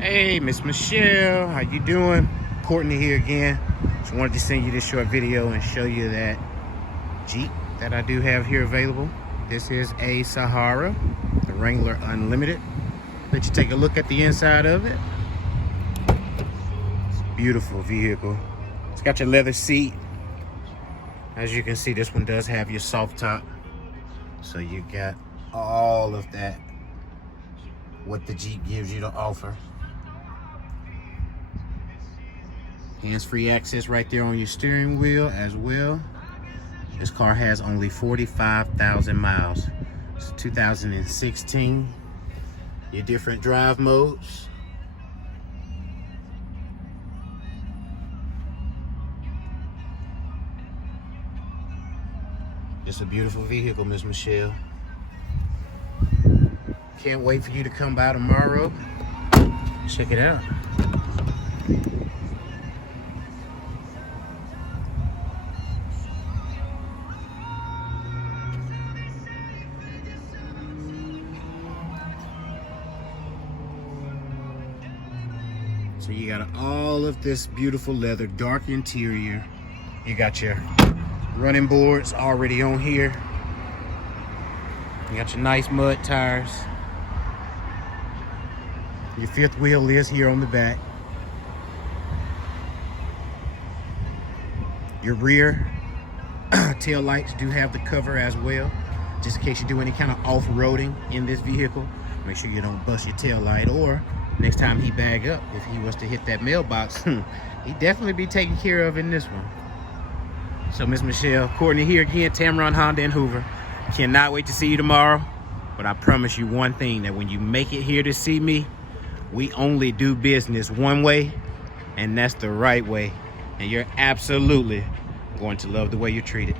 Hey, Miss Michelle, how you doing? Courtney here again. Just wanted to send you this short video and show you that Jeep that I do have here available. This is a Sahara, the Wrangler Unlimited. Let you take a look at the inside of it. It's a beautiful vehicle. It's got your leather seat. As you can see, this one does have your soft top. So you got all of that, what the Jeep gives you to offer. Hands-free access right there on your steering wheel as well. This car has only 45,000 miles. It's 2016. Your different drive modes. It's a beautiful vehicle, Miss Michelle. Can't wait for you to come by tomorrow. Check it out. So you got all of this beautiful leather, dark interior. You got your running boards already on here. You got your nice mud tires. Your fifth wheel is here on the back. Your rear tail lights do have the cover as well, just in case you do any kind of off-roading in this vehicle. Make sure you don't bust your tail light, or next time he bag up, if he was to hit that mailbox, he'd definitely be taken care of in this one. So Miss Michelle, Courtney here again, Tameron Honda in Hoover. Cannot wait to see you tomorrow. But I promise you one thing, that when you make it here to see me, we only do business one way, and that's the right way. And you're absolutely going to love the way you're treated.